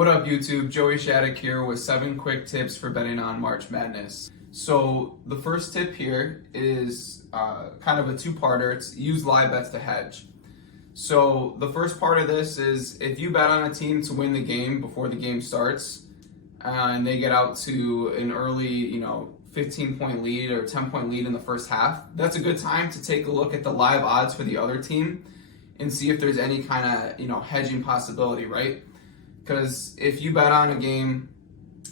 What up YouTube, Joey Shattuck here with 7 quick tips for betting on March Madness. So the first tip here is kind of a two-parter. It's use live bets to hedge. So the first part of this is if you bet on a team to win the game before the game starts and they get out to an early 15-point lead or 10-point lead in the first half, that's a good time to take a look at the live odds for the other team and see if there's any kind of hedging possibility, right? Because if you bet on a game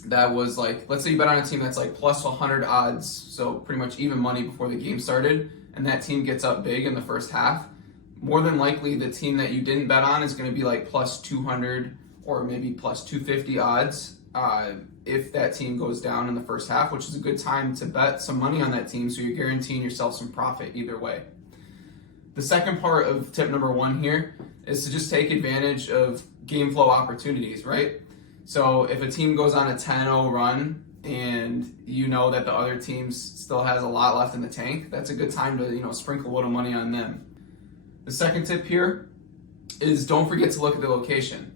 that was like, let's say you bet on a team that's like plus 100 odds, so pretty much even money before the game started, and that team gets up big in the first half, more than likely the team that you didn't bet on is going to be like plus 200 or maybe plus 250 odds if that team goes down in the first half, which is a good time to bet some money on that team, so you're guaranteeing yourself some profit either way. The second part of tip number 1 here is to just take advantage of game flow opportunities, right? So if a team goes on a 10-0 run and you know that the other team still has a lot left in the tank, that's a good time to sprinkle a little money on them. The second tip here is don't forget to look at the location.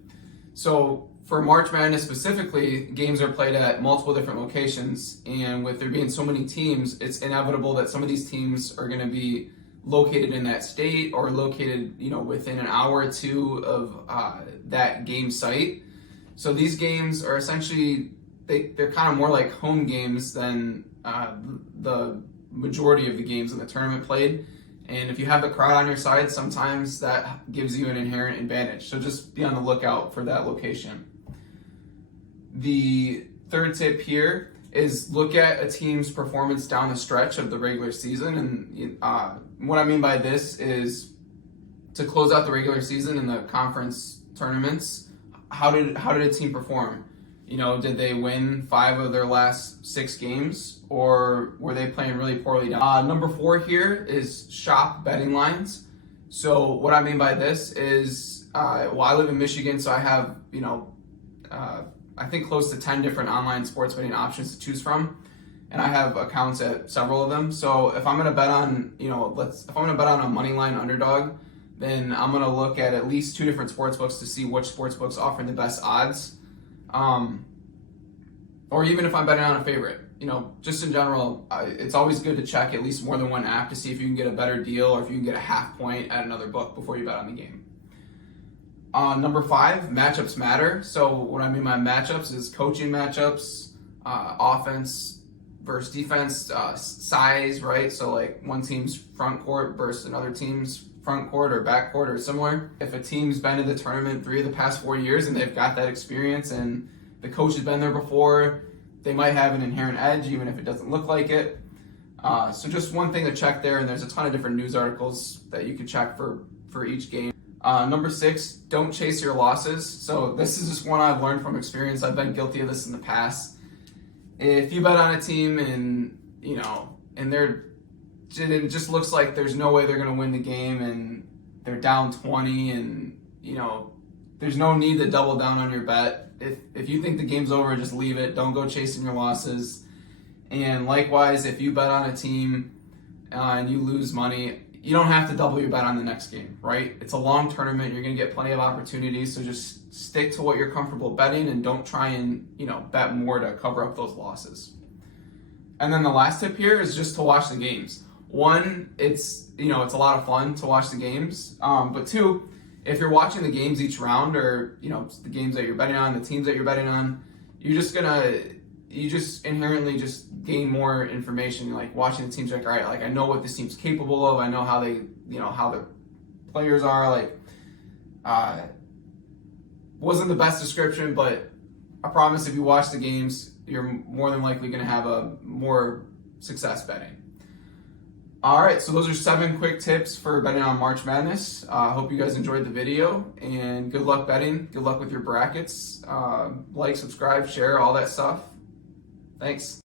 So for March Madness specifically, games are played at multiple different locations, and with there being so many teams, it's inevitable that some of these teams are going to be located in that state or located within an hour or two of that game site. So these games are essentially they're kind of more like home games than the majority of the games in the tournament played. And if you have the crowd on your side, sometimes that gives you an inherent advantage. So just be on the lookout for that location. The third tip here is look at a team's performance down the stretch of the regular season. And what I mean by this is to close out the regular season in the conference tournaments, how did a team perform? Did they win 5 of their last 6 games, or were they playing really poorly down? Number 4 here is shop betting lines. So what I mean by this is, I live in Michigan, so I have, I think close to 10 different online sports betting options to choose from, and I have accounts at several of them. So if I'm going to bet on, if I'm going to bet on a money line underdog, then I'm going to look at least 2 different sports books to see which sports books offer the best odds. Or even if I'm betting on a favorite, just in general, it's always good to check at least more than one app to see if you can get a better deal or if you can get a half point at another book before you bet on the game. Number 5, matchups matter. So what I mean by matchups is coaching matchups, offense versus defense, size, right? So like one team's front court versus another team's front court or back court or similar. If a team's been to the tournament 3 of the past 4 years and they've got that experience and the coach has been there before, they might have an inherent edge even if it doesn't look like it. So just one thing to check there, and there's a ton of different news articles that you could check for each game. Number 6, don't chase your losses. So this is just one I've learned from experience. I've been guilty of this in the past. If you bet on a team and it just looks like there's no way they're going to win the game and they're down 20 and there's no need to double down on your bet. If you think the game's over, just leave it. Don't go chasing your losses. And likewise, if you bet on a team and you lose money, you don't have to double your bet on the next game, right? It's a long tournament. You're going to get plenty of opportunities. So just stick to what you're comfortable betting and don't try and, bet more to cover up those losses. And then the last tip here is just to watch the games. 1, it's a lot of fun to watch the games. But 2, if you're watching the games each round or, the games that you're betting on, the teams that you're betting on, you just inherently just gain more information. You're like watching the teams, like, all right, like I know what this team's capable of. I know how they, how the players are. Like, wasn't the best description, but I promise if you watch the games, you're more than likely going to have a more success betting. All right, so those are 7 quick tips for betting on March Madness. I hope you guys enjoyed the video, and good luck betting. Good luck with your brackets. Like, subscribe, share, all that stuff. Thanks.